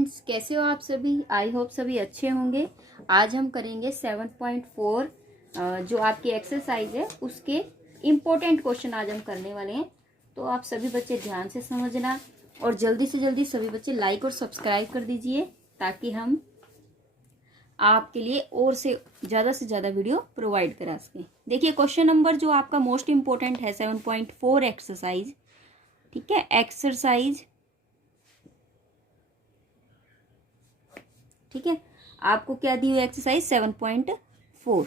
Friends, कैसे हो आप सभी। आई होप सभी अच्छे होंगे। आज हम करेंगे 7.4 जो आपकी एक्सरसाइज है उसके इम्पोर्टेंट क्वेश्चन आज हम करने वाले हैं। तो आप सभी बच्चे ध्यान से समझना और जल्दी से जल्दी सभी बच्चे लाइक और सब्सक्राइब कर दीजिए ताकि हम आपके लिए और से ज़्यादा वीडियो प्रोवाइड करा सकें। देखिए क्वेश्चन नंबर जो आपका मोस्ट इम्पोर्टेंट है 7.4 एक्सरसाइज। ठीक है, एक्सरसाइज ठीक है, आपको क्या दी हुई एक्सरसाइज 7.4।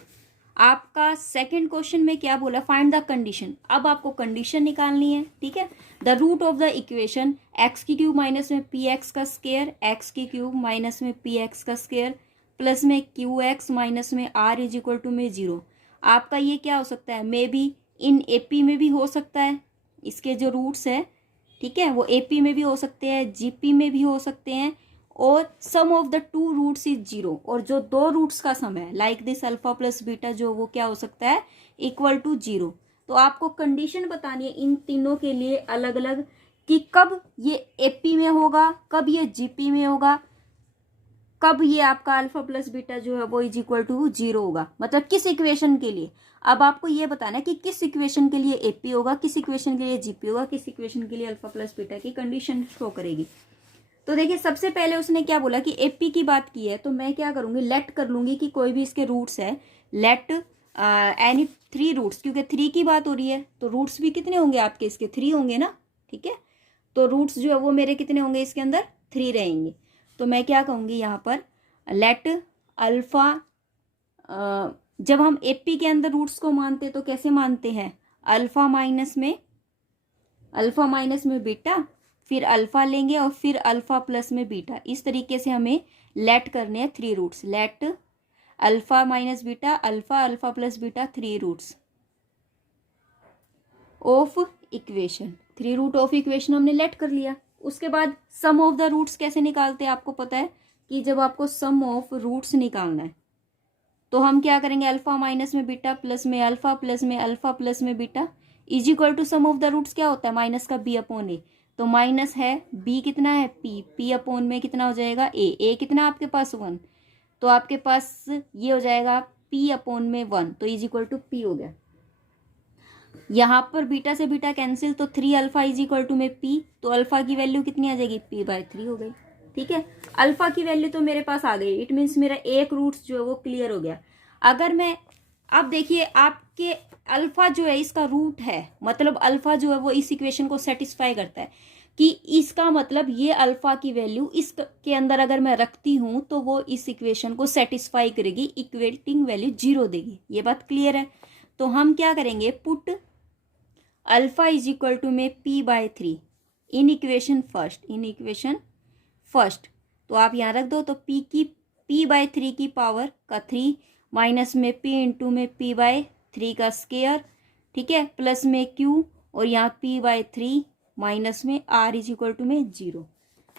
आपका सेकंड क्वेश्चन में क्या बोला, फाइंड द कंडीशन। अब आपको कंडीशन निकालनी है। ठीक है, the root of the equation x की क्यूब माइनस में पी एक्स का स्क्वायर, एक्स की क्यूब माइनस में पी एक्स का स्क्वायर प्लस में क्यू एक्स माइनस में आर इज इक्वल टू में 0। आपका ये क्या हो सकता है, मे बी इन एपी में भी हो सकता है। इसके जो रूट्स है, ठीक है, वो एपी में भी हो सकते हैं, जीपी में भी हो सकते हैं, और sum of the two roots is 0। और जो दो रूट्स का सम है like this alpha plus beta, जो वो क्या हो सकता है, इक्वल टू 0। तो आपको कंडीशन बतानी है इन तीनों के लिए अलग अलग कि कब ये एपी में होगा, कब ये जीपी में होगा, कब ये आपका अल्फा प्लस बीटा जो है वो इज इक्वल टू 0 होगा। मतलब किस इक्वेशन के लिए। अब आपको ये बताना है कि किस इक्वेशन के लिए एपी होगा, किस इक्वेशन के लिए जीपी होगा, किस इक्वेशन के लिए अल्फा प्लस बीटा की कंडीशन शो करेगी। तो देखिए सबसे पहले उसने क्या बोला कि एपी की बात की है, तो मैं क्या करूंगी, लेट कर लूंगी कि कोई भी इसके रूट्स है, लेट एनी 3 रूट्स, क्योंकि 3 की बात हो रही है तो रूट्स भी कितने होंगे आपके, इसके 3 होंगे ना। ठीक है, तो रूट्स जो है वो मेरे कितने होंगे, इसके अंदर 3 रहेंगे। तो मैं क्या कहूंगी यहाँ पर, लेट अल्फा, जब हम एपी के अंदर रूट्स को मानते तो कैसे मानते हैं, अल्फा माइनस में बीटा, फिर अल्फा लेंगे और फिर अल्फा प्लस में बीटा। इस तरीके से हमें लेट करने हैं 3 roots, let alpha minus beta, alpha plus beta, 3 roots of equation. 3 root of equation हमने लेट कर लिया। उसके बाद सम ऑफ द रूट्स कैसे निकालते हैं, आपको पता है कि जब आपको सम ऑफ रूट्स निकालना है तो हम क्या करेंगे, अल्फा माइनस में बीटा प्लस में अल्फा प्लस में अल्फा प्लस में beta is equal to sum of the roots क्या होता है, माइनस का बी अपॉन ए। तो माइनस है बी कितना है, पी अपॉन में कितना हो जाएगा, ए कितना आपके पास 1, तो आपके पास ये हो जाएगा पी अपॉन में 1, तो इज इक्वल टू पी हो गया। यहाँ पर बीटा से बीटा कैंसिल, तो 3 अल्फा इज इक्वल टू में पी, तो अल्फा की वैल्यू कितनी आ जाएगी, p/3 हो गई। ठीक है, अल्फा की वैल्यू तो मेरे पास आ गई, इट मीन्स मेरा एक रूट्स जो है वो क्लियर हो गया। अगर मैं अब देखिए आपके अल्फा जो है इसका रूट है, मतलब अल्फा जो है वो इस इक्वेशन को सेटिस्फाई करता है कि इसका मतलब ये अल्फा की वैल्यू इसके अंदर अगर मैं रखती हूं तो वो इस इक्वेशन को सेटिस्फाई करेगी, इक्वेटिंग वैल्यू 0 देगी। ये बात क्लियर है। तो हम क्या करेंगे, put alpha is equal to में p/3 इन इक्वेशन फर्स्ट, तो आप यहाँ रख दो, तो p/3 की पावर का 3 माइनस में p इंटू में p/3 का स्क्वायर, ठीक है, प्लस में q और यहाँ p/3 माइनस में r इज इक्वल टू में 0।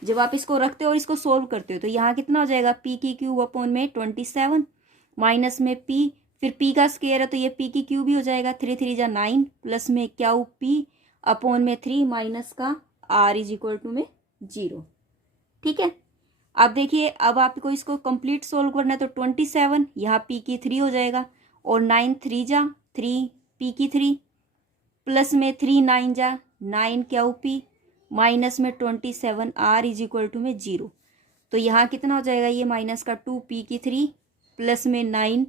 जब आप इसको रखते हो और इसको सोल्व करते हो तो यहाँ कितना हो जाएगा, p की क्यूब अपॉन में 27 माइनस में p, फिर p का स्क्वायर है तो ये p की क्यूब भी हो जाएगा, 3 3 जा 9 प्लस में क्यू p अपॉन में 3 माइनस का r इज इक्वल टू में 0। ठीक है, अब देखिए अब आपको इसको कंप्लीट सोल्व करना है तो 27 यहाँ p की 3 हो जाएगा और 9 3 जा 3 p की 3 प्लस में 3 9 जा 9 क्यू p माइनस में 27 r इज इक्वल टू में 0। तो यहाँ कितना हो जाएगा, ये माइनस का 2 p की 3 प्लस में 9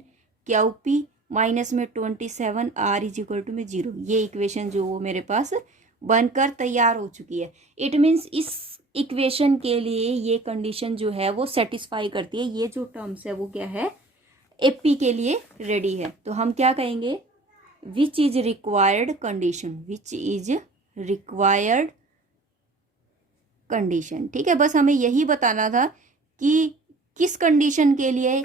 क्यू p माइनस में 27 r इज इक्वल टू में 0। ये इक्वेशन जो वो मेरे पास बनकर तैयार हो चुकी है। इट मीन्स इस इक्वेशन के लिए ये कंडीशन जो है वो सेटिस्फाई करती है, ये जो टर्म्स है वो क्या है, एपी के लिए रेडी है। तो हम क्या कहेंगे, विच इज रिक्वायर्ड कंडीशन। ठीक है, बस हमें यही बताना था कि किस कंडीशन के लिए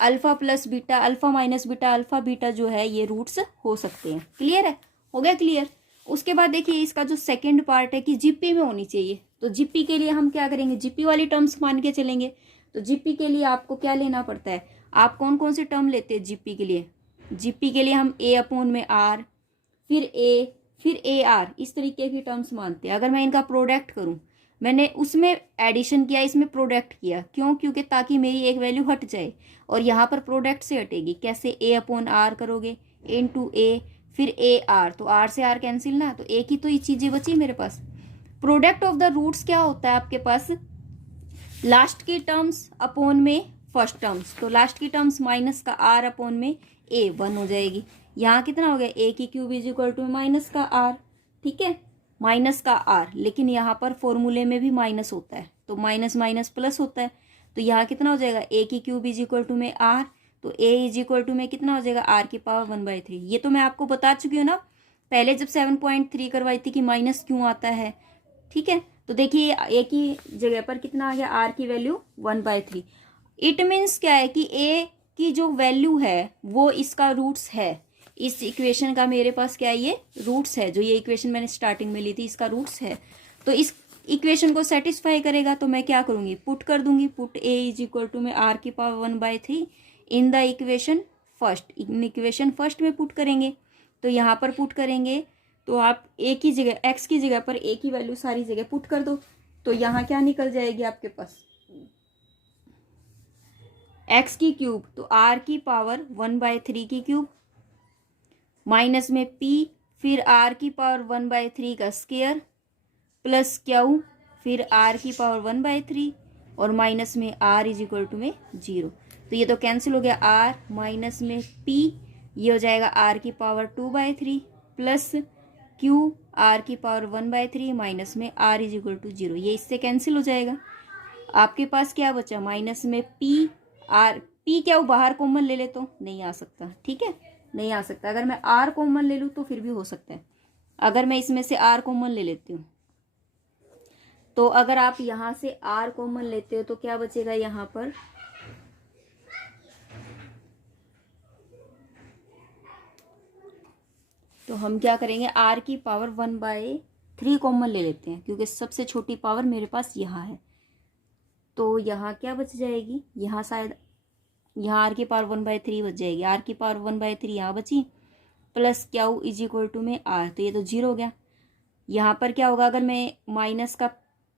alpha plus beta, alpha minus beta, alpha beta जो है ये रूट्स हो सकते हैं। क्लियर है, हो गया क्लियर। उसके बाद देखिए इसका जो सेकंड पार्ट है कि जीपी में होनी चाहिए, तो जीपी के लिए हम क्या करेंगे, जीपी वाली टर्म्स मान के चलेंगे। तो जीपी के लिए आपको क्या लेना पड़ता है, आप कौन कौन से टर्म लेते हैं जीपी के लिए, जीपी के लिए हम a अपॉन में r, फिर a, फिर AR, इस तरीके की टर्म्स मानते हैं। अगर मैं इनका प्रोडक्ट करूं, मैंने उसमें एडिशन किया, इसमें प्रोडक्ट किया, क्यों? क्योंकि ताकि मेरी एक वैल्यू हट जाए, और यहाँ पर प्रोडक्ट से हटेगी। कैसे? ए अपॉन आर करोगे, इनटू ए, फिर ए आर, तो आर से आर कैंसिल ना, तो एक ही तो ये चीज़ें बची मेरे पास। प्रोडक्ट ऑफ द रूट्स क्या होता है आपके पास? लास्ट की टर्म्स अपॉन में फर्स्ट टर्म्स, तो लास्ट की टर्म्स माइनस का आर अपॉन में ए, 1 हो जाएगी। यहाँ कितना हो गया? ए की cube is equal to minus का आर, ठीक है, माइनस का आर, लेकिन यहाँ पर फॉर्मूले में भी माइनस होता है, तो माइनस माइनस प्लस होता है, तो यहाँ कितना हो जाएगा? ए की क्यूब इज इक्वल टू में आर, तो ए इज इक्वल टू में कितना हो जाएगा? आर की पावर 1/3। ये तो मैं आपको बता चुकी हूँ ना पहले जब 7.3 करवाई थी कि माइनस क्यों आता है, ठीक है। तो देखिए ए की जगह पर कितना आ गया? आर की वैल्यू 1/3। इट मीन्स क्या है कि ए की जो वैल्यू है वो इसका रूट्स है। इस इक्वेशन का मेरे पास क्या है? ये रूट्स है। जो ये इक्वेशन मैंने स्टार्टिंग में ली थी इसका रूट्स है, तो इस इक्वेशन को सेटिस्फाई करेगा, तो मैं क्या करूंगी? पुट कर दूंगी। Put a is equal to में आर की power 1/3 in the equation first. In equation first में पुट करेंगे, तो यहाँ पर पुट करेंगे तो आप ए की जगह, एक्स की जगह पर ए की वैल्यू सारी जगह पुट कर दो, तो यहाँ क्या निकल जाएगी आपके पास? एक्स की क्यूब, तो आर की पावर 1/3 की क्यूब, माइनस में पी, फिर आर की पावर 1/3 का स्क्वायर, प्लस क्यू, फिर आर की पावर 1/3, और माइनस में आर इज इक्वल टू में 0। तो ये तो कैंसिल हो गया। आर माइनस में पी, ये हो जाएगा आर की पावर 2/3, प्लस क्यू आर की पावर 1/3, माइनस में आर इज इक्वल टू 0। ये इससे कैंसिल हो जाएगा। आपके पास क्या बचा? माइनस में पी आर, पी क्या बाहर कॉमन ले ले तो नहीं आ सकता, ठीक है, नहीं आ सकता। अगर मैं आर कॉमन ले लूँ तो फिर भी हो सकता है। अगर मैं इसमें से आर कॉमन ले लेती हूँ, तो अगर आप यहाँ से आर कॉमन लेते हो तो क्या बचेगा यहाँ पर? तो हम क्या करेंगे? आर की पावर 1/3 कॉमन ले लेते हैं, क्योंकि सबसे छोटी पावर मेरे पास यहाँ है। तो यहाँ क्या बच जाएगी? यहाँ शायद यहाँ आर की पावर 1/3 बच जाएगी। आर की पावर 1/3 यहाँ बची, plus q is equal to में आर, तो ये तो 0 हो गया। यहाँ पर क्या होगा? अगर मैं माइनस का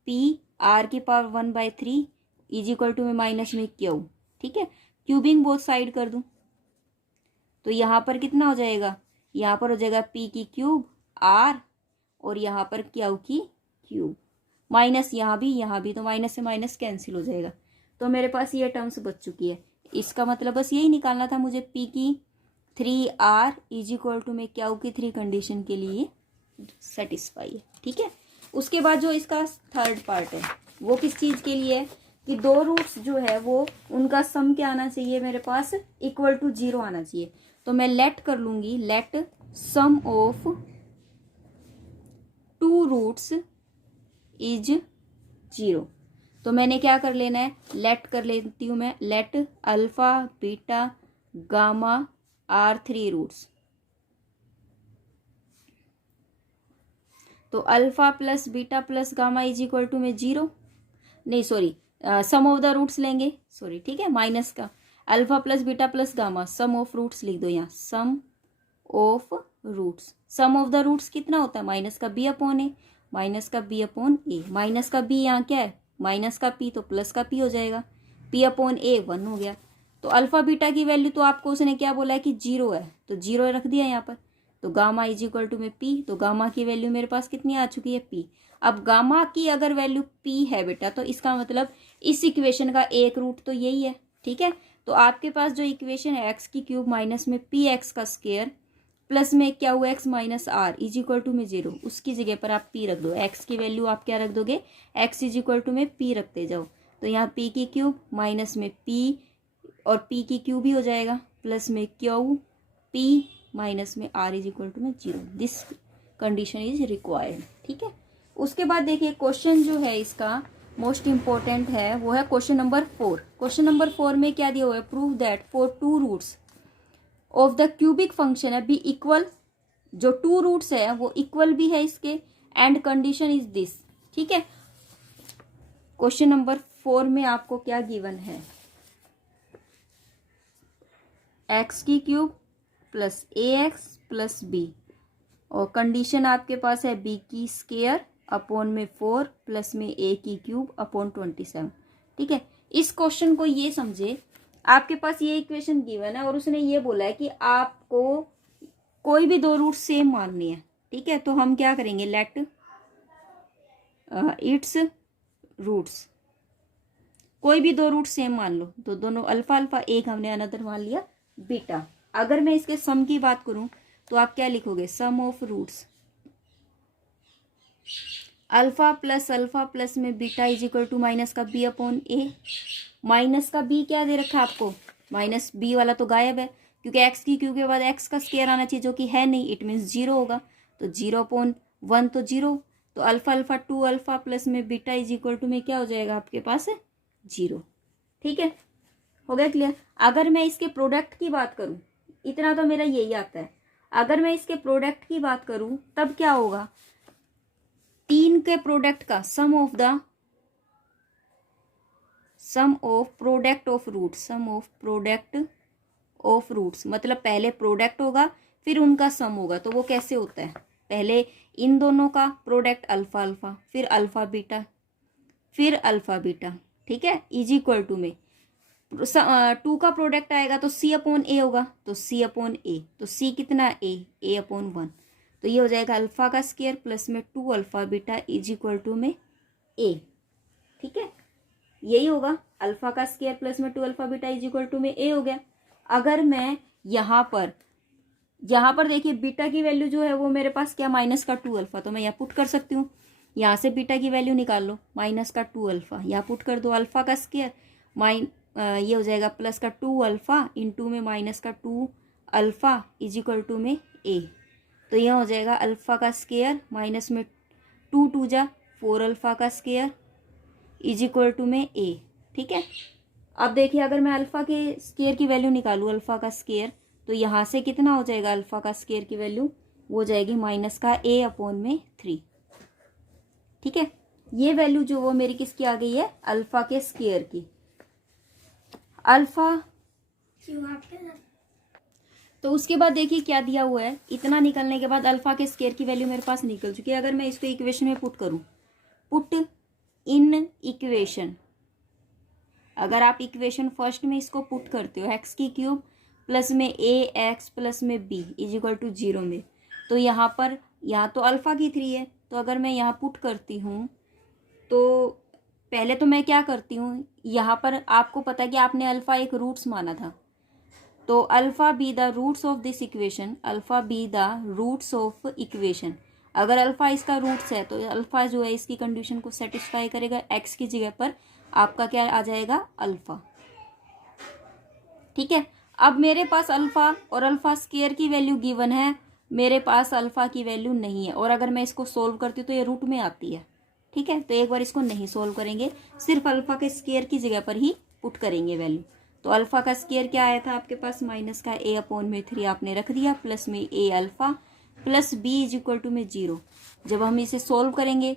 पी आर की पावर 1/3 इज इक्वल टू में माइनस में क्यू, ठीक है, क्यूबिंग बोथ साइड कर दूं, तो यहाँ पर कितना हो जाएगा? यहाँ पर हो जाएगा पी की क्यूब आर, और यहाँ पर क्यू की क्यूब, माइनस यहाँ भी, तो माइनस से माइनस कैंसिल हो जाएगा। तो मेरे पास ये टर्म्स बच चुकी है। इसका मतलब बस यही निकालना था मुझे, पी की 3r इज इक्वल टू में क्यू की 3 कंडीशन के लिए सेटिस्फाई है, ठीक है। उसके बाद जो इसका थर्ड पार्ट है वो किस चीज़ के लिए है कि दो रूट्स जो है वो उनका सम क्या आना चाहिए? मेरे पास इक्वल टू 0 आना चाहिए। तो मैं लेट कर लूंगी, let sum of two roots is 0। तो मैंने क्या कर लेना है? लेट कर लेती हूँ मैं, let alpha beta gamma are 3 roots. तो alpha plus beta plus gamma is equal to में 0, नहीं sorry, sum of the roots लेंगे, सॉरी, ठीक है, माइनस का alpha plus beta plus gamma, sum of roots लिख दो यहाँ, sum of roots. Sum of the roots कितना होता है? माइनस का बी अपॉन ए, माइनस का बी अपॉन ए, माइनस का बी यहाँ क्या है? माइनस का पी, तो प्लस का पी हो जाएगा, पी अपॉन ए 1 हो गया। तो अल्फा बीटा की वैल्यू तो आपको उसने क्या बोला है कि 0 है, तो 0 रख दिया यहाँ पर। तो गामा इज इक्वल टू में पी, तो गामा की वैल्यू मेरे पास कितनी आ चुकी है? पी। अब गामा की अगर वैल्यू पी है बेटा, तो इसका मतलब इस इक्वेशन का एक रूट तो यही है, ठीक है। तो आपके पास जो इक्वेशन है एक्स की क्यूब माइनस में पी एक्स का स्क्वायर प्लस में क्या हुआ? X minus r is equal to में 0, उसकी जगह पर आप पी रख दो। एक्स की वैल्यू आप क्या रख दोगे? एक्स इज इक्वल टू में पी रखते जाओ। तो यहाँ पी की क्यूब माइनस में पी और पी की क्यूब भी हो जाएगा, प्लस में क्यू पी माइनस में आर इज इक्वल टू में 0। दिस कंडीशन इज रिक्वायर्ड, ठीक है। उसके बाद देखिए क्वेश्चन जो है इसका मोस्ट इंपॉर्टेंट है, वो है क्वेश्चन नंबर 4। क्वेश्चन नंबर 4 में क्या दिया हुआ है? Prove that for two roots of the cubic function है बी इक्वल, जो टू रूट्स है वो इक्वल भी है इसके, एंड कंडीशन इज दिस, ठीक है। क्वेश्चन नंबर 4 में आपको क्या गिवन है? एक्स की क्यूब प्लस ए एक्स प्लस बी, और कंडीशन आपके पास है बी की स्क्वायर अपॉन में 4 प्लस में a की क्यूब अपॉन 27। ठीक है, इस क्वेश्चन को ये समझे, आपके पास ये इक्वेशन गिवन है और उसने ये बोला है कि आपको कोई भी दो रूट सेम माननी है। ठीक है, तो हम क्या करेंगे, लेट इट्स रूट्स, कोई भी दो रूट सेम मान लो, तो दोनों अल्फा अल्फा, एक हमने अनदर मान लिया बीटा। अगर मैं इसके सम की बात करूं तो आप क्या लिखोगे, sum of roots alpha plus में beta is equal to minus का बी अपॉन ए। माइनस का बी क्या दे रखा है आपको, माइनस बी वाला तो गायब है, क्योंकि एक्स की क्यू के बाद एक्स का स्केयर आना चाहिए, जो कि है नहीं, इट मीन्स 0 होगा, तो 0/1 तो 0, तो अल्फा अल्फा 2 अल्फा प्लस में बीटा इज इक्वल टू में क्या हो जाएगा आपके पास, 0। ठीक है, हो गया क्लियर। अगर मैं इसके प्रोडक्ट की बात करूं, इतना तो मेरा यही आता है, अगर मैं इसके प्रोडक्ट की बात करूं तब क्या होगा, 3 के प्रोडक्ट का सम ऑफ प्रोडक्ट ऑफ रूट्स, मतलब पहले प्रोडक्ट होगा फिर उनका सम होगा। तो वो कैसे होता है, पहले इन दोनों का प्रोडक्ट अल्फा अल्फा, फिर अल्फा बीटा, फिर अल्फा बीटा। ठीक है, इज इक्वल टू में 2 का प्रोडक्ट आएगा तो c अपॉन ए होगा, तो c अपॉन ए, तो c कितना, a अपॉन 1, तो ये हो जाएगा अल्फा का स्केयर प्लस में 2 alpha beta is equal to में a। ठीक है, यही होगा, अल्फा का स्केयर प्लस में 2 alpha beta is equal to में a हो गया। अगर मैं यहाँ पर देखिए बीटा की वैल्यू जो है वो मेरे पास क्या, माइनस का 2 अल्फा, तो मैं यहाँ पुट कर सकती हूँ, यहाँ से बीटा की वैल्यू निकाल लो, माइनस का 2 अल्फा, यहाँ पुट कर दो, अल्फा का स्केयर ये हो जाएगा प्लस का 2 अल्फा इंटू में माइनस का 2 अल्फा इज इक्वल टू में a, तो यह हो जाएगा अल्फा का स्केयर माइनस में 2 2 जा 4 अल्फा का स्केयर इज इक्वल टू में a। ठीक है, अब देखिए अगर मैं अल्फा के स्केयर की वैल्यू निकालूँ, अल्फा का स्केयर, तो यहाँ से कितना हो जाएगा, अल्फा का स्केयर की वैल्यू वो हो जाएगी माइनस का a अपॉन में 3। ठीक है, ये वैल्यू जो वो मेरी किसकी आ गई है, अल्फा के स्केयर की। अल्फा तो उसके बाद देखिए क्या दिया हुआ है, इतना निकलने के बाद अल्फा के स्केयर की वैल्यू मेरे पास निकल चुकी है। अगर मैं इसको इक्वेशन में पुट करूं, पुट इन इक्वेशन, अगर आप इक्वेशन फर्स्ट में इसको पुट करते हो, एक्स की क्यूब प्लस में ए एक्स प्लस में बी इज इक्वल टू 0 में, तो यहाँ तो अल्फा की 3 है, तो अगर मैं यहाँ पुट करती हूँ तो पहले तो मैं क्या करती हूँ, यहाँ पर आपको पता है कि आपने अल्फा एक रूट्स माना था, तो alpha be the roots of this equation, alpha be the roots of equation. अगर अल्फा इसका रूट्स है तो अल्फा जो है इसकी कंडीशन को सेटिस्फाई करेगा, एक्स की जगह पर आपका क्या आ जाएगा, अल्फा। ठीक है, अब मेरे पास अल्फा और अल्फा स्केयर की वैल्यू गिवन है, मेरे पास अल्फा की वैल्यू नहीं है, और अगर मैं इसको सोल्व करती हूँ तो ये रूट में आती है। ठीक है, तो एक बार इसको नहीं सोल्व करेंगे, सिर्फ अल्फा के स्केयर की जगह पर ही पुट करेंगे वैल्यू। तो अल्फा का स्केयर क्या आया था आपके पास, माइनस का a अपॉन में 3 आपने रख दिया, प्लस में a alpha plus b is equal to में 0। जब हम इसे सोल्व करेंगे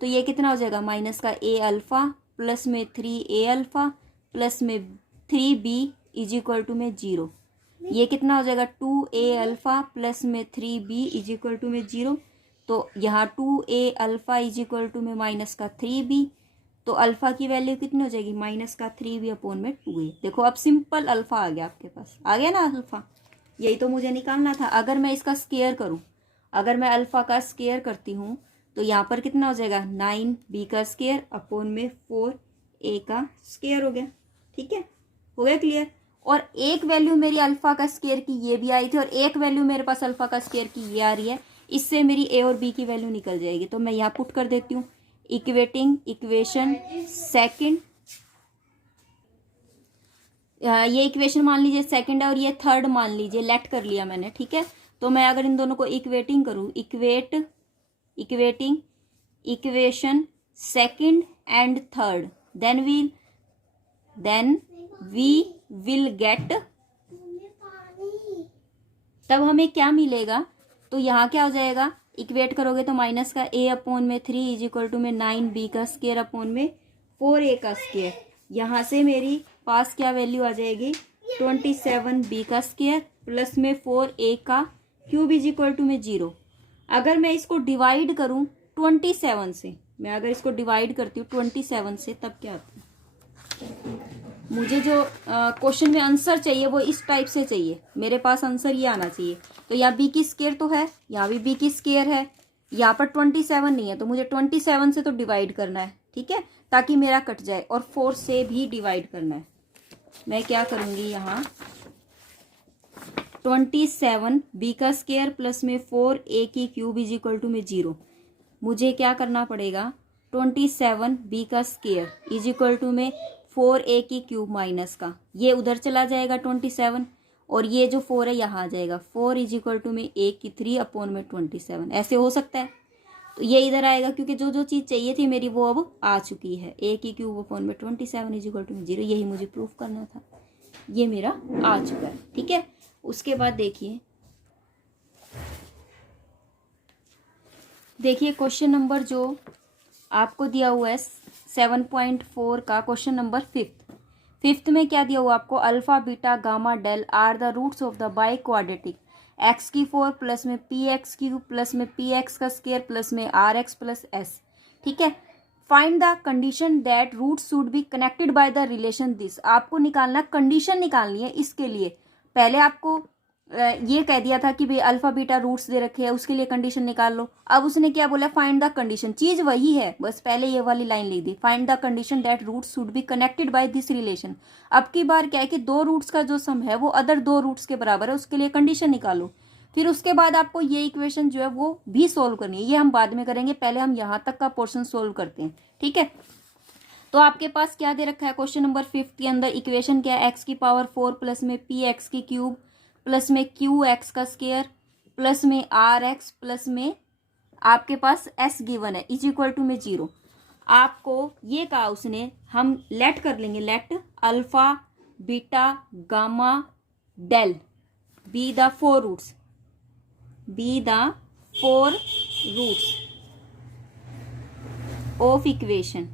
तो ये कितना हो जाएगा, माइनस का a अल्फा प्लस में 3a अल्फा प्लस में 3b इज इक्वल टू में 0। ये कितना हो जाएगा, 2a अल्फा प्लस में 3b इज इक्वल टू में 0। तो यहाँ 2a alpha is equal to में माइनस का 3b, तो अल्फा की वैल्यू कितनी हो जाएगी, माइनस का 3b अपॉन में 2a। देखो अब सिंपल अल्फा आ गया आपके पास, आ गया ना अल्फा, यही तो मुझे निकालना था। अगर मैं इसका स्केयर करूं, अगर मैं अल्फा का स्केयर करती हूं तो यहाँ पर कितना हो जाएगा, 9b का स्केयर अपॉन में 4a का स्केयर हो गया। ठीक है, हो गया क्लियर। और एक वैल्यू मेरी अल्फा का स्केयर की ये भी आई थी, और एक वैल्यू मेरे पास अल्फा का स्केयर की ये आ रही है, इससे मेरी a और b की वैल्यू निकल जाएगी। तो मैं यहाँ पुट कर देती हूँ, इक्वेटिंग इक्वेशन सेकंड, ये इक्वेशन मान लीजिए सेकंड है और ये थर्ड मान लीजिए, लेट कर लिया मैंने। ठीक है, तो मैं अगर इन दोनों को इक्वेटिंग करूँ, equating equation second and third, then we will get, तब हमें क्या मिलेगा, तो यहाँ क्या हो जाएगा, इक्वेट करोगे तो माइनस का a अपॉन में 3 इज इक्वल टू में 9b का स्केयर अपॉन में 4a का स्केयर। यहाँ से मेरी पास क्या वैल्यू आ जाएगी, 27b का स्केयर प्लस में 4a का क्यूब इज इक्वल टू में 0। अगर मैं इसको डिवाइड करूँ 27 से, मैं अगर इसको डिवाइड करती हूँ 27 से, तब क्या आता है? मुझे जो क्वेश्चन में आंसर चाहिए वो इस टाइप से चाहिए, मेरे पास आंसर ये आना चाहिए। तो यहाँ बी की स्केयर तो है, यहाँ भी बी की स्केयर है, यहाँ पर 27 नहीं है, तो मुझे 27 से तो डिवाइड करना है, ठीक है, ताकि मेरा कट जाए, और 4 से भी डिवाइड करना है। मैं क्या करूँगी यहाँ 27 बी का स्केयर प्लस में 4 ए की क्यूब इज इक्वल टू में 0। मुझे क्या करना पड़ेगा 27 बी का स्केयर इज इक्वल टू में 4 ए की क्यूब माइनस का, ये उधर चला जाएगा 27, और ये जो 4 है यहाँ आ जाएगा 4 इज इक्वल टू में ए की 3 अपॉन में 27। ऐसे हो सकता है, तो ये इधर आएगा क्योंकि जो जो चीज़ चाहिए थी मेरी वो अब आ चुकी है। ए की क्यूब अपॉन में 27 इज इक्वल टू में 0, यही मुझे प्रूफ करना था, ये मेरा आ चुका है, ठीक है। उसके बाद देखिए क्वेश्चन नंबर जो आपको दिया हुआ है 7.4 का क्वेश्चन नंबर फिफ्थ में क्या दिया हुआ आपको, alpha beta gamma del are the roots of the बाई क्वाड्रेटिक एक्स की 4 प्लस में पी एक्स क्यूब प्लस में पी एक्स का स्केयर प्लस में आर एक्स प्लस एस, ठीक है। Find the condition that root should be connected by the relation this. आपको निकालना, कंडीशन निकालनी है। इसके लिए पहले आपको ये कह दिया था कि भाई अल्फा बीटा रूट्स दे रखे हैं, उसके लिए कंडीशन निकाल लो। अब उसने क्या बोला, फाइंड द कंडीशन, चीज वही है, बस पहले ये वाली लाइन लिख दी, find the condition that roots should be connected by this relation. अब की बार क्या है कि दो रूट्स का जो सम है वो अदर दो रूट्स के बराबर है, उसके लिए कंडीशन निकालो। फिर उसके बाद आपको ये इक्वेशन जो है वो भी सोल्व करनी है, ये हम बाद में करेंगे, पहले हम यहाँ तक का पोर्शन सोल्व करते हैं, ठीक है। तो आपके पास क्या दे रखा है क्वेश्चन नंबर 5 के अंदर, इक्वेशन क्या है, एक्स की पावर 4 प्लस में पी एक्स की क्यूब प्लस में क्यू एक्स का स्केयर प्लस में आर एक्स प्लस में आपके पास एस गिवन है इज इक्वल टू में 0। आपको ये कहा उसने, हम लेट कर लेंगे, let alpha beta gamma del be the 4 रूट्स, be the 4 roots of equation,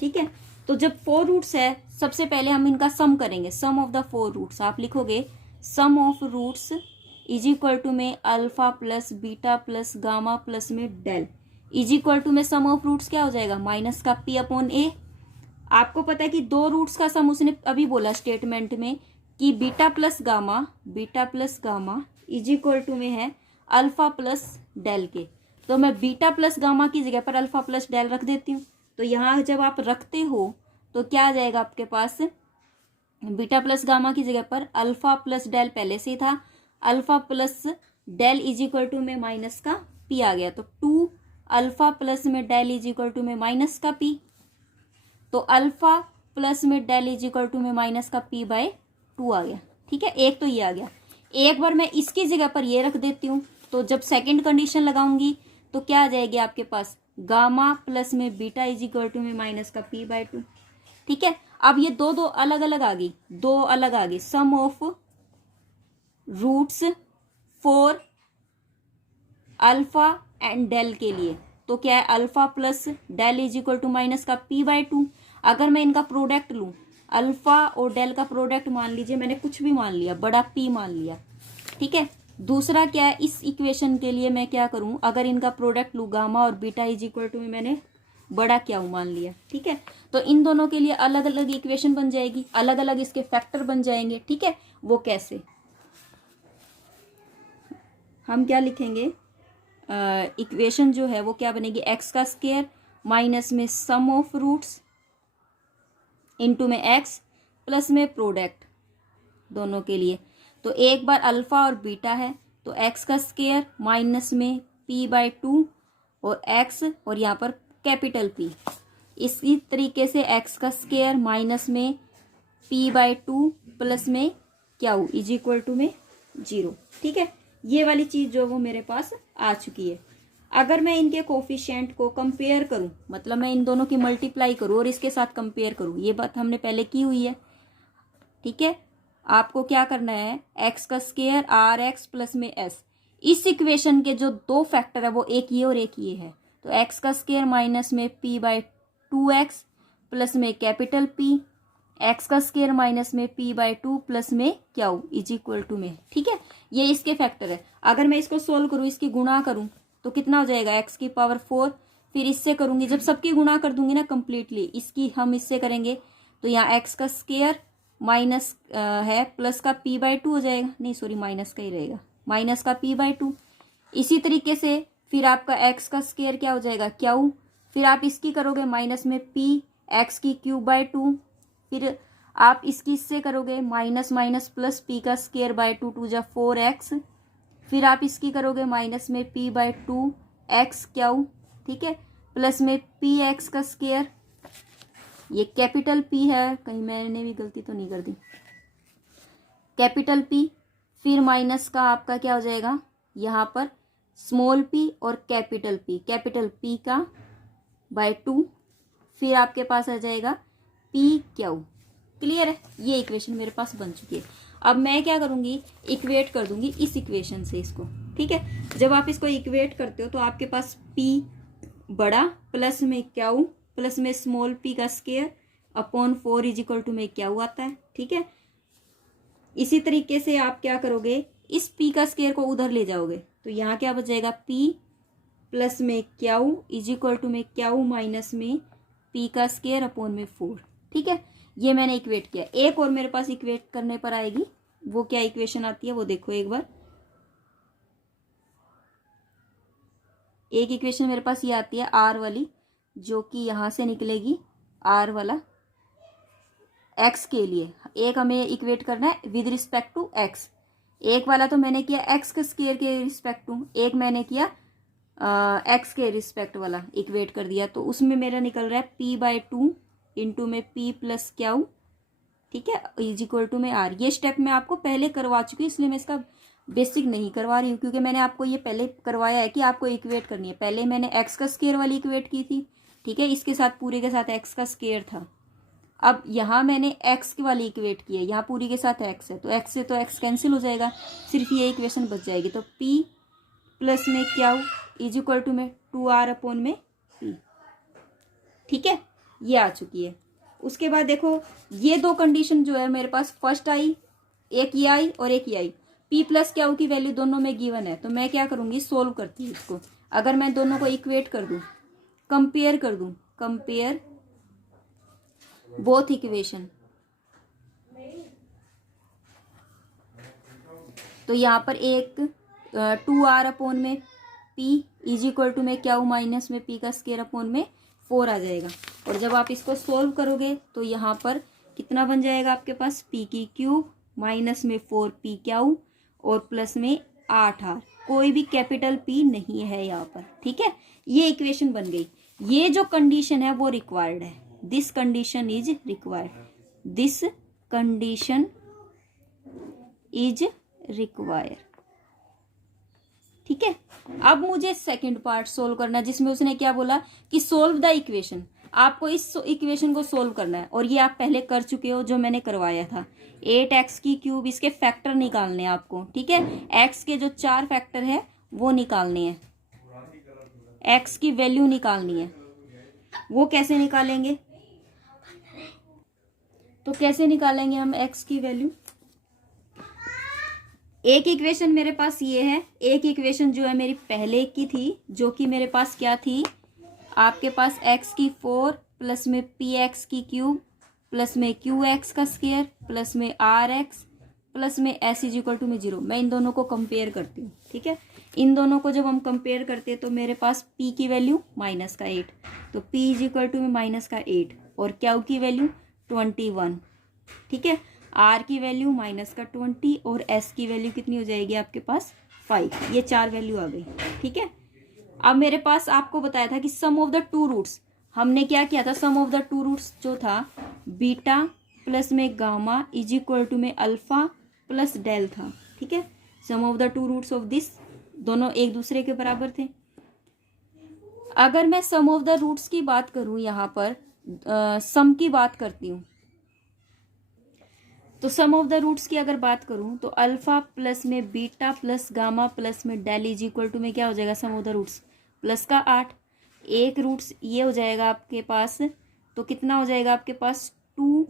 ठीक है। तो जब 4 रूट्स है, सबसे पहले हम इनका सम करेंगे, सम ऑफ द 4 रूट्स। आप लिखोगे sum of roots is equal to में alpha plus beta plus gamma plus में डेल इज इक्वल टू में सम ऑफ रूट्स क्या हो जाएगा, माइनस का पी अपॉन ए। आपको पता है कि दो रूट्स का सम उसने अभी बोला स्टेटमेंट में कि beta plus gamma is equal to में है अल्फा प्लस डेल के। तो मैं बीटा प्लस गामा की जगह पर अल्फा प्लस डेल रख देती हूँ। तो यहाँ जब आप रखते हो तो क्या आ जाएगा आपके पास, बीटा प्लस गामा की जगह पर अल्फा प्लस डेल पहले से था, alpha plus del is equal to में माइनस का पी आ गया। तो 2 अल्फा प्लस में डेल इज इक्वल टू में माइनस का पी, तो अल्फा प्लस में डेल इज इक्वल टू में माइनस का पी बाय 2 आ गया, ठीक है। एक तो ये आ गया, एक बार मैं इसकी जगह पर ये रख देती हूँ, तो जब सेकंड कंडीशन लगाऊंगी तो क्या आ जाएगी आपके पास, गामा प्लस में बीटा इज इक्वल टू में माइनस का पी बाय 2, ठीक है। अब ये दो अलग अलग आ गई, sum of roots for alpha and delta के लिए, तो क्या है alpha plus del is equal to minus का पी बाय 2। अगर मैं इनका प्रोडक्ट लूं, अल्फा और डेल का प्रोडक्ट मान लीजिए, मैंने कुछ भी मान लिया, बड़ा पी मान लिया, ठीक है। दूसरा क्या है, इस इक्वेशन के लिए मैं क्या करूं, अगर इनका प्रोडक्ट लूं, गामा और बीटा इज इक्वल टू में मैंने बड़ा क्या मान लिया, ठीक है। तो इन दोनों के लिए अलग अलग इक्वेशन बन जाएगी, अलग अलग इसके फैक्टर बन जाएंगे, ठीक है। वो कैसे, हम क्या लिखेंगे, इक्वेशन जो है वो क्या बनेगी, एक्स का स्क्वायर माइनस में सम ऑफ रूट्स इनटू में एक्स प्लस में प्रोडक्ट दोनों के लिए। तो एक बार अल्फा और बीटा है तो एक्स का स्क्वायर माइनस में पी बाय 2 और एक्स और यहाँ पर कैपिटल पी। इसी तरीके से एक्स का स्क्वायर माइनस में पी बाय 2 प्लस में क्या हो इज इक्वल टू में 0, ठीक है। ये वाली चीज जो वो मेरे पास आ चुकी है। अगर मैं इनके कोफिशिएंट को कंपेयर करूं, मतलब मैं इन दोनों की मल्टीप्लाई करूं और इसके साथ कंपेयर करूं, ये बात हमने पहले की हुई है, ठीक है। आपको क्या करना है, एक्स का स्क्वायर आर एक्स प्लस में एस, इस इक्वेशन के जो दो फैक्टर है वो एक ये और एक ये है। तो एक्स का स्क्वायर माइनस में पी बाय 2x प्लस में कैपिटल पी, एक्स का स्क्वायर माइनस में पी बाय 2 प्लस में क्या हो इज इक्वल टू में, ठीक है। ये इसके फैक्टर है। अगर मैं इसको सोल्व करूं, इसकी गुणा करूं, तो कितना हो जाएगा एक्स की पावर 4। फिर इससे करूंगी, जब सबकी गुणा कर दूंगी ना कंप्लीटली, इसकी हम इससे करेंगे तो यहाँ एक्स का स्क्वायर माइनस है प्लस का p/2 हो जाएगा, नहीं सॉरी माइनस का ही रहेगा, माइनस का p/2। इसी तरीके से फिर आपका एक्स का स्क्वायर क्या हो जाएगा क्यू, फिर आप इसकी करोगे माइनस में p x³ 2, फिर आप इसकी इससे करोगे माइनस माइनस प्लस p का स्क्वायर बाय 2 2 जा 4x, फिर आप इसकी करोगे माइनस में p/2 x³, ठीक है, प्लस में px का स्क्वायर, ये कैपिटल P है, कहीं मैंने भी गलती तो नहीं कर दी, कैपिटल P, फिर माइनस का आपका क्या हो जाएगा यहाँ पर स्मॉल p और कैपिटल P का बाय 2, फिर आपके पास आ जाएगा PQ। क्लियर है, ये इक्वेशन मेरे पास बन चुकी है। अब मैं क्या करूंगी, इक्वेट कर दूंगी इस इक्वेशन से इसको, ठीक है। जब आप इसको इक्वेट करते हो तो आपके पास P बड़ा प्लस में Q प्लस में स्मॉल p का square upon 4 is equal to में Q आता है, ठीक है। इसी तरीके से आप क्या करोगे, इस p का स्क्वायर को उधर ले जाओगे तो यहाँ क्या बच जाएगा p प्लस में Q इज इक्वल टू में Q माइनस में p का स्क्वायर अपॉन में 4, ठीक है। ये मैंने इक्वेट किया। एक और मेरे पास इक्वेट करने पर आएगी, वो क्या इक्वेशन आती है वो देखो एक बार। एक इक्वेशन मेरे पास ये आती है r वाली, जो कि यहां से निकलेगी r वाला x के लिए। एक हमें इक्वेट करना है विद रिस्पेक्ट टू x, एक वाला तो मैंने किया x के स्क्वायर के रिस्पेक्ट टू, एक मैंने किया x के रिस्पेक्ट वाला इक्वेट कर दिया, तो उसमें मेरा निकल रहा है p/2 इंटू में p प्लस Q, ठीक है, इज इक्वल टू में r। ये स्टेप मैं आपको पहले करवा चुकी हूँ, इसलिए मैं इसका बेसिक नहीं करवा रही हूँ, क्योंकि मैंने आपको ये पहले करवाया है कि आपको इक्वेट करनी है। पहले मैंने x का स्क्वायर वाली इक्वेट की थी, ठीक है, इसके साथ पूरे के साथ x का स्क्वायर था। अब यहाँ मैंने x की वाली इक्वेट की है, यहाँ पूरी के साथ x है, तो x से तो x कैंसिल हो जाएगा, सिर्फ ये इक्वेशन बच जाएगी। तो p प्लस में Q इज इक्वल टू में 2r अपॉन में p, ठीक है, ये आ चुकी है। उसके बाद देखो ये दो कंडीशन जो है मेरे पास फर्स्ट आई, एक ये आई और एक ये आई, p प्लस Q की वैल्यू दोनों में गिवन है, तो मैं क्या करूंगी, सोल्व करती हूँ इसको। अगर मैं दोनों को इक्वेट कर दूं, कंपेयर कर दूं, कंपेयर बोथ इक्वेशन, तो यहाँ पर एक 2r अपॉन में p इज इक्वल टू में Q माइनस में p का स्क्वायर अपॉन में 4 आ जाएगा। और जब आप इसको सोल्व करोगे तो यहाँ पर कितना बन जाएगा आपके पास, p³ माइनस में 4pQ और प्लस में 8r, कोई भी कैपिटल P नहीं है यहाँ पर, ठीक है। ये इक्वेशन बन गई। ये जो कंडीशन है वो रिक्वायर्ड है, this condition is required, this condition is required, ठीक है। अब मुझे सेकंड पार्ट सोल्व करना है, जिसमें उसने क्या बोला कि सोल्व द इक्वेशन। आपको इस इक्वेशन को सोल्व करना है, और ये आप पहले कर चुके हो, जो मैंने करवाया था। 8x³ इसके फैक्टर निकालने हैं आपको, ठीक है। x के जो 4 फैक्टर है वो निकालने हैं, x की वैल्यू निकालनी है। वो कैसे निकालेंगे, तो कैसे निकालेंगे हम x की वैल्यू। एक इक्वेशन मेरे पास ये है, एक इक्वेशन जो है मेरी पहले की थी, जो कि मेरे पास क्या थी, आपके पास x⁴ प्लस में px³ प्लस में qx का स्क्वायर प्लस में rx प्लस में s इज इक्वल टू में 0। मैं इन दोनों को कंपेयर करती हूँ, ठीक है। इन दोनों को जब हम कंपेयर करते हैं तो मेरे पास p की वैल्यू माइनस का 8, तो p इज इक्वल टू में माइनस का 8, और q की वैल्यू 21, ठीक है, r की वैल्यू माइनस का 20 और s की वैल्यू कितनी हो जाएगी आपके पास 5। ये 4 वैल्यू आ गई, ठीक है। अब मेरे पास आपको बताया था कि sum of the two roots, हमने क्या किया था, sum of the two roots जो था बीटा प्लस में गामा इज इक्वल टू में अल्फा प्लस डेल था, ठीक है। Sum of the two roots of this, दोनों एक दूसरे के बराबर थे। अगर मैं सम ऑफ द रूट्स की बात करूं, यहाँ पर सम की बात करती हूँ, तो सम ऑफ द रूट्स की अगर बात करूं तो अल्फा प्लस में बीटा प्लस गामा प्लस में डेल इज इक्वल टू में क्या हो जाएगा, सम ऑफ द रूट्स प्लस का 8। एक रूट्स ये हो जाएगा आपके पास, तो कितना हो जाएगा आपके पास 2।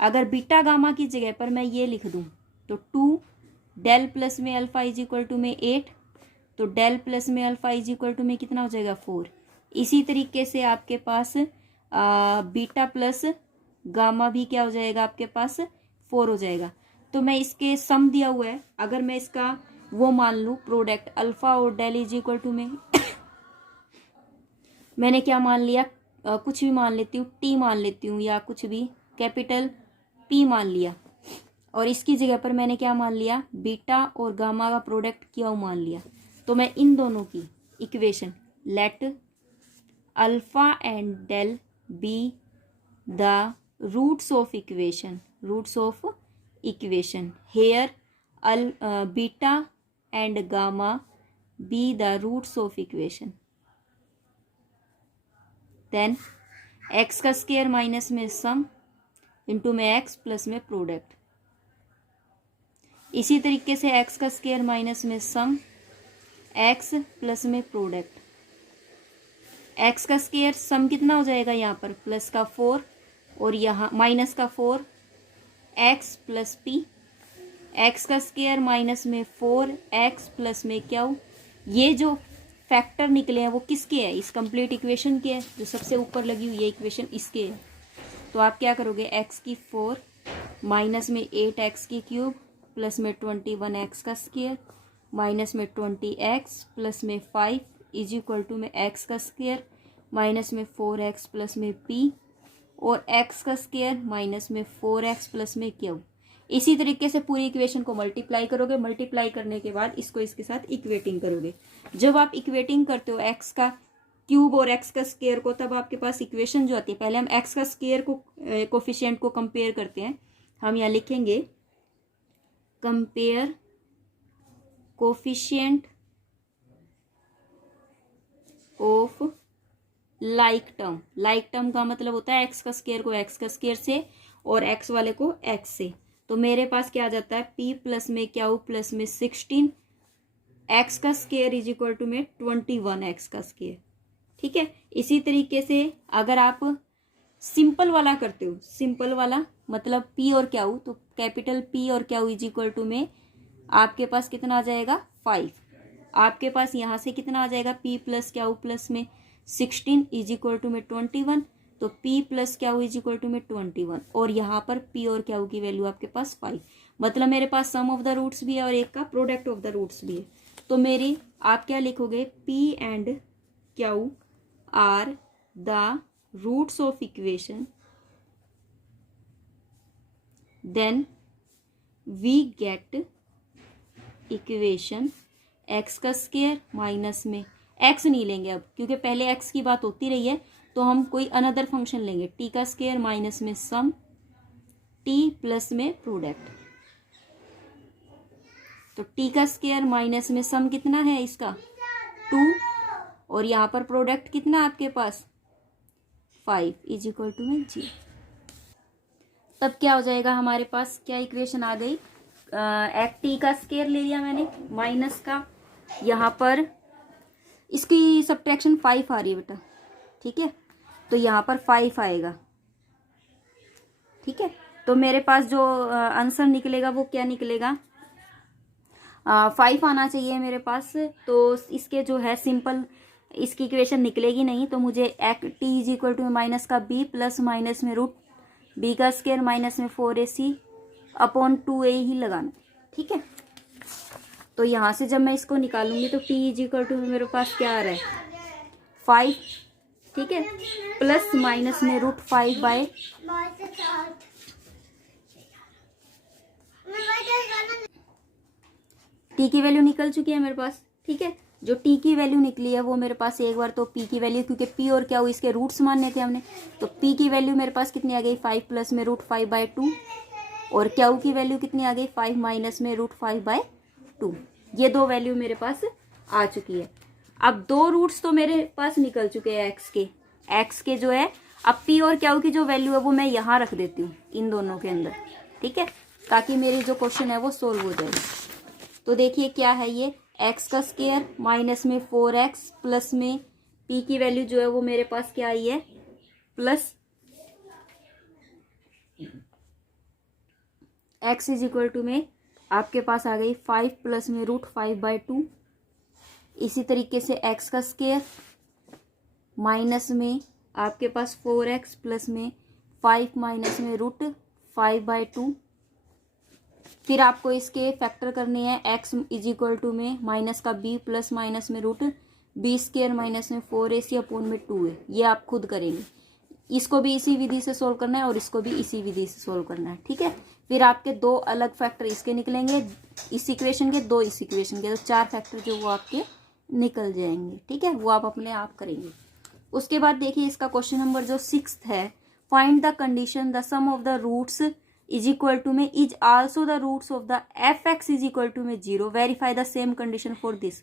अगर बीटा गामा की जगह पर मैं ये लिख दूं तो 2 डेल प्लस में अल्फा इज इक्वल टू में 8, तो डेल प्लस में अल्फा इज इक्वल टू में कितना हो जाएगा 4। इसी तरीके से आपके पास बीटा प्लस गामा भी क्या हो जाएगा आपके पास 4 हो जाएगा। तो मैं इसके सम दिया हुआ है, अगर मैं इसका वो मान लूँ प्रोडक्ट अल्फा और डेल इज इक्वल टू में मैंने क्या मान लिया, कुछ भी मान लेती हूँ, टी मान लेती हूँ या कुछ भी कैपिटल पी मान लिया, और इसकी जगह पर मैंने क्या मान लिया, बीटा और गामा का प्रोडक्ट क्यू मान लिया। तो मैं इन दोनों की इक्वेशन लेट अल्फा एंड डेल be the roots of equation here beta and gamma be the roots of equation, then x का स्क्वायर माइनस में सम इंटू में एक्स प्लस में प्रोडक्ट। इसी तरीके से एक्स का स्क्वायर माइनस में सम एक्स प्लस में प्रोडक्ट। एक्स का स्क्वायर सम कितना हो जाएगा यहाँ पर प्लस का 4 और यहाँ माइनस का 4 एक्स प्लस पी। एक्स का स्क्वायर माइनस में 4 एक्स प्लस में क्यू। ये जो फैक्टर निकले हैं वो किसके हैं, इस कंप्लीट इक्वेशन के हैं, जो सबसे ऊपर लगी हुई है इक्वेशन इसके है। तो आप क्या करोगे, एक्स की 4 माइनस में 8 एक्स की क्यूब प्लस में 21 एक्स का स्क्वायर माइनस में 20 एक्स प्लस में 5 इज इक्वल टू में एक्स का स्क्वायर माइनस में 4 एक्स प्लस में पी और एक्स का स्क्वायर माइनस में 4 एक्स प्लस में क्यू। इसी तरीके से पूरी इक्वेशन को मल्टीप्लाई करोगे, मल्टीप्लाई करने के बाद इसको इसके साथ इक्वेटिंग करोगे। जब आप इक्वेटिंग करते हो एक्स का क्यूब और एक्स का स्क्वायर को, तब आपके पास इक्वेशन जो आती है, पहले हम एक्स का स्क्वायर को कोफिशिएंट को कंपेयर करते हैं। हम यहाँ लिखेंगे compare coefficient of like term. Like term का मतलब होता है एक्स का स्क्वायर को एक्स का स्क्वायर से और एक्स वाले को एक्स से। तो मेरे पास क्या आ जाता है, p प्लस में क्यू प्लस में 16 एक्स का स्क्वायर इज इक्वल टू में 21 एक्स का स्क्वायर। ठीक है। इसी तरीके से अगर आप सिंपल वाला करते हो, सिंपल वाला मतलब p और क्यू, तो कैपिटल P और क्यू इज इक्वल टू में आपके पास कितना आ जाएगा 5। आपके पास यहाँ से कितना आ जाएगा, p प्लस क्यू प्लस में 16 इज इक्वल टू में 21, तो p plus q is equal to में 21 और यहाँ पर p और क्यू की वैल्यू आपके पास 5। मतलब मेरे पास सम ऑफ द रूट्स भी है और एक का प्रोडक्ट ऑफ द रूट्स भी है। तो मेरी आप क्या लिखोगे, p and q are the roots of equation, then we get equation x का स्क्वायर माइनस में एक्स नहीं लेंगे अब, क्योंकि पहले एक्स की बात होती रही है, तो हम कोई अनदर फंक्शन लेंगे, टी का स्क्वायर माइनस में सम टी प्लस में प्रोडक्ट। तो टी का स्क्वायर माइनस में सम कितना है इसका 2 और यहाँ पर प्रोडक्ट कितना आपके पास 5 इज इक्वल टू में जी। तब क्या हो जाएगा हमारे पास, क्या इक्वेशन आ गई, एक टी का स्क्वायर ले लिया मैंने माइनस का, यहाँ पर इसकी सब्ट्रैक्शन 5 आ रही है बेटा, ठीक है, तो यहाँ पर 5 आएगा। ठीक है, तो मेरे पास जो आंसर निकलेगा वो क्या निकलेगा, 5 आना चाहिए मेरे पास। तो इसके जो है सिंपल इसकी इक्वेशन निकलेगी नहीं, तो मुझे एक T is equal to minus का बी प्लस माइनस में रूट बी का स्क्वायर माइनस में 4ac अपॉन 2a ही लगाना। ठीक है, तो यहाँ से जब मैं इसको निकालूंगी तो टी इज इक्वल टू मेरे पास क्या आ रहा है 5, ठीक है, प्लस माइनस में रूट 5 बाय टी की वैल्यू निकल चुकी है मेरे पास। ठीक है, जो टी की वैल्यू निकली है वो मेरे पास एक बार तो पी की वैल्यू, क्योंकि पी और क्या इसके रूट्स मानने थे हमने, तो पी की वैल्यू मेरे पास कितनी आ गई 5 प्लस में रूट 5 बाय 2 और क्यू की वैल्यू कितनी आ गई 5 माइनस में रूट 5 बाय 2। ये दो वैल्यू मेरे पास आ चुकी है। अब दो रूट्स तो मेरे पास निकल चुके हैं एक्स के जो है। अब पी और क्यू की जो वैल्यू है वो मैं यहाँ रख देती हूँ इन दोनों के अंदर, ठीक है, ताकि मेरी जो क्वेश्चन है वो सोल्व हो जाए। तो देखिए क्या है ये, एक्स का स्क्वायर माइनस में 4x प्लस में पी की वैल्यू जो है वो मेरे पास क्या आई है plus x is equal to में आपके पास आ गई 5 प्लस में रूट 5 बाय 2 इसी तरीके से x का स्क्वायर माइनस में आपके पास 4x प्लस में 5 माइनस में √5/2। फिर आपको इसके फैक्टर करने हैं x इज इक्वल टू में माइनस का b प्लस माइनस में √b² माइनस में 4ac अपॉन में 2a। ये आप खुद करेंगे। इसको भी इसी विधि से सोल्व करना है और इसको भी इसी विधि से सोल्व करना है, ठीक है। फिर आपके दो अलग फैक्टर इसके निकलेंगे, इस इक्वेशन के, दो इस इक्वेशन के, तो 4 फैक्टर जो वो आपके निकल जाएंगे, ठीक है। वो आप अपने आप करेंगे। उसके बाद देखिए इसका क्वेश्चन नंबर जो 6 है, find the condition the sum of the roots is equal to में is also the roots of the f(x) is equal to में 0, verify the same condition for this.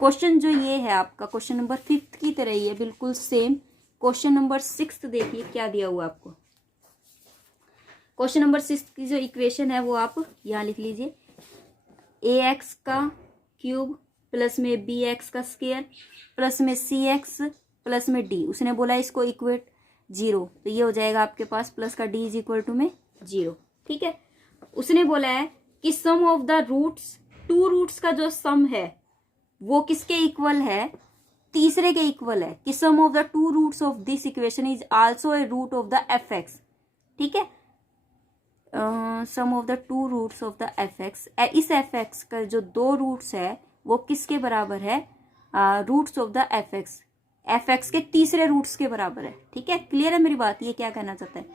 Question जो ये है आपका क्वेश्चन नंबर 5 की तरह ही है, बिल्कुल सेम। क्वेश्चन नंबर 6 देखिए क्या दिया हुआ आपको। क्वेश्चन नंबर 6 की जो इक्वेशन है वो आप यहाँ लिख लीजिए, ax का क्यूब प्लस में bx का स्क्वायर प्लस में cx प्लस में d। उसने बोला इसको इक्वेट 0, तो ये हो जाएगा आपके पास प्लस का d इज इक्वल टू में 0, ठीक है। उसने बोला है कि sum of the roots, 2 roots का जो सम है वो किसके इक्वल है, तीसरे के इक्वल है, कि sum of the 2 roots of this equation is also a root of the f(x), ठीक है। Sum of the 2 roots of the f(x), इस f(x) का जो 2 रूट्स है वो किसके बराबर है, रूट्स ऑफ द f(x) के तीसरे रूट्स के बराबर है, ठीक है। क्लियर है मेरी बात। ये क्या कहना चाहता है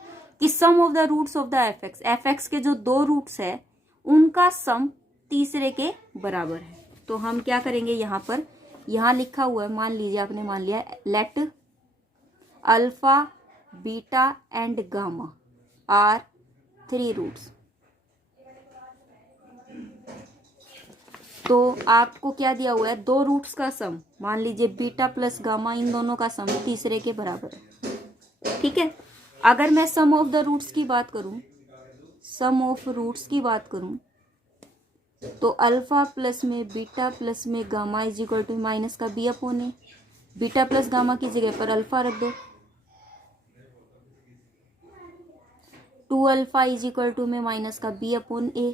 कि sum of the roots of the f(x) के जो 2 रूट्स है उनका सम तीसरे के बराबर है। तो हम क्या करेंगे, यहाँ पर यहाँ लिखा हुआ है, मान लीजिए आपने मान लिया let alpha beta and gamma are 3 roots. तो आपको क्या दिया हुआ है, 2 रूट्स का सम, मान लीजिए बीटा प्लस गामा, इन दोनों का सम तीसरे के बराबर है, ठीक है। अगर मैं सम ऑफ द रूट्स की बात करूं, सम ऑफ रूट्स की बात करूं, तो अल्फा प्लस में बीटा प्लस में gamma is equal to minus का b upon a. Beta plus gamma की जगह पर अल्फा रख दो, 2 अल्फा इज इक्वल टू में माइनस का b अपॉन ए।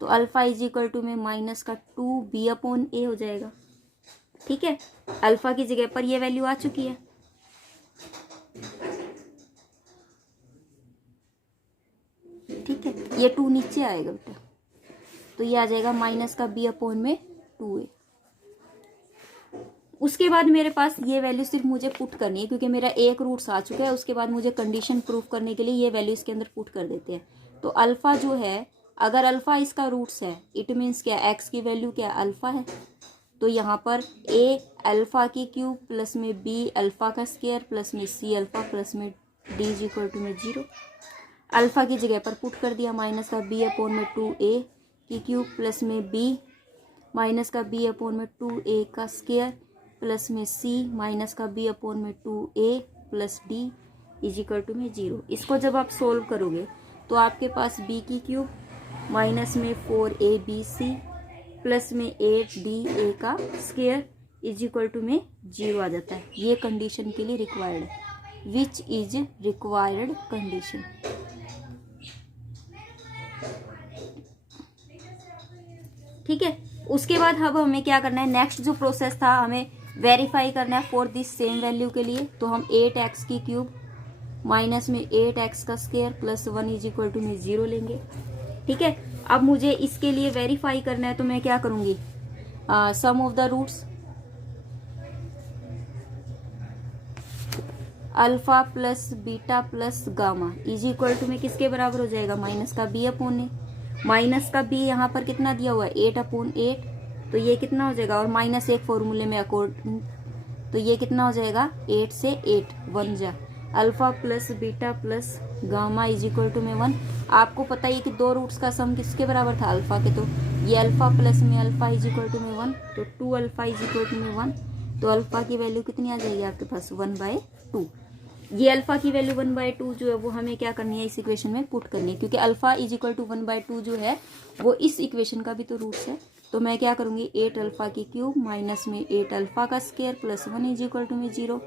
तो अल्फा इज इक्वल टू में माइनस का 2b अपॉन ए हो जाएगा, ठीक है। अल्फा की जगह पर ये वैल्यू आ चुकी है, ठीक है। ये 2 नीचे आएगा बेटा, तो ये आ जाएगा माइनस का b अपॉन में 2a। उसके बाद मेरे पास ये वैल्यू सिर्फ मुझे पुट करनी है, क्योंकि मेरा एक रूट्स आ चुका है। उसके बाद मुझे कंडीशन प्रूफ करने के लिए ये वैल्यू इसके अंदर पुट कर देते हैं। तो अल्फा जो है, अगर अल्फा इसका रूट्स है, इट मीन्स क्या, एक्स की वैल्यू क्या, अल्फा है। तो यहाँ पर a अल्फा की क्यूब प्लस में b अल्फा का स्क्वायर प्लस में c अल्फा प्लस में d इज इक्वल टू में 0। अल्फा की जगह पर पुट कर दिया, माइनस का b अपॉन में 2a की क्यूब प्लस में b माइनस का b अपॉन में 2a का स्क्वायर प्लस में c माइनस का b अपॉन में 2a plus d is equal to में 0। इसको जब आप सोल्व करोगे तो आपके पास b की क्यूब माइनस में 4abc प्लस में 8da का स्क्वायर इज इक्वल टू में 0 आ जाता है। ये कंडीशन के लिए रिक्वायर्ड है, विच इज रिक्वायर्ड कंडीशन। ठीक है। उसके बाद अब हमें क्या करना है, नेक्स्ट जो प्रोसेस था हमें वेरीफाई करना है फॉर दिस सेम वैल्यू के लिए। तो हम 8x की क्यूब माइनस में 8x का square plus 1 is equal to में 0 लेंगे, ठीक है। अब मुझे इसके लिए वेरीफाई करना है, तो मैं क्या करूंगी, sum of the roots alpha plus beta plus gamma is equal to में किसके बराबर हो जाएगा, माइनस का b अपॉन ए। माइनस का b यहाँ पर कितना दिया हुआ है, 8 अपॉन 8, तो ये कितना हो जाएगा, और माइनस एक फॉर्मूले में अकॉर्डिंग, तो ये कितना हो जाएगा, 8 से 8 1 जा, alpha plus beta plus gamma is equal to में 1। आपको पता है कि 2 रूट्स का सम किसके बराबर था, अल्फा के, तो ये अल्फा प्लस में अल्फा इज इक्वल टू में 1, तो 2 अल्फा इज इक्वल टू में 1। तो अल्फा की वैल्यू कितनी आ जाएगी आपके पास, 1/2। ये अल्फा की वैल्यू 1/2 जो है वो हमें क्या करनी है, इस इक्वेशन में पुट करनी है, क्योंकि अल्फा इज इक्वल टू 1/2 जो है वो इस इक्वेशन का भी तो रूट्स है। तो मैं क्या करूंगी, 8 अल्फा की क्यूब माइनस में 8 अल्फा का square plus 1 is equal to में 0।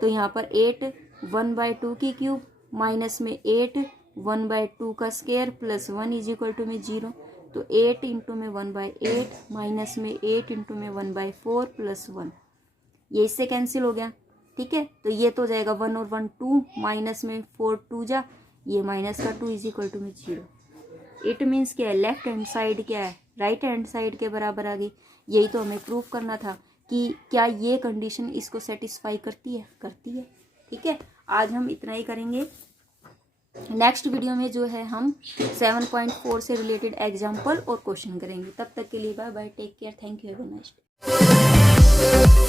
तो यहाँ पर 8 1/2 की क्यूब माइनस में 8 1/2 का square plus 1 is equal to में 0। तो 8 इंटू में 1/8 माइनस में 8 इंटू में 1/4 प्लस 1, ये इससे कैंसिल हो गया, ठीक है। तो ये तो हो जाएगा 1 और 1 2, माइनस में 4 2 जा, ये माइनस का 2 इज इक्वल टू में 0। इट मीन्स क्या है, लेफ्ट हैंड साइड क्या है, राइट हैंड साइड के बराबर आ गई। यही तो हमें प्रूव करना था कि क्या ये कंडीशन इसको सेटिस्फाई करती है, करती है, ठीक है। आज हम इतना ही करेंगे। नेक्स्ट वीडियो में जो है हम 7.4 से रिलेटेड एग्जाम्पल और क्वेश्चन करेंगे। तब तक के लिए bye bye, take care, thank you, have a nice day.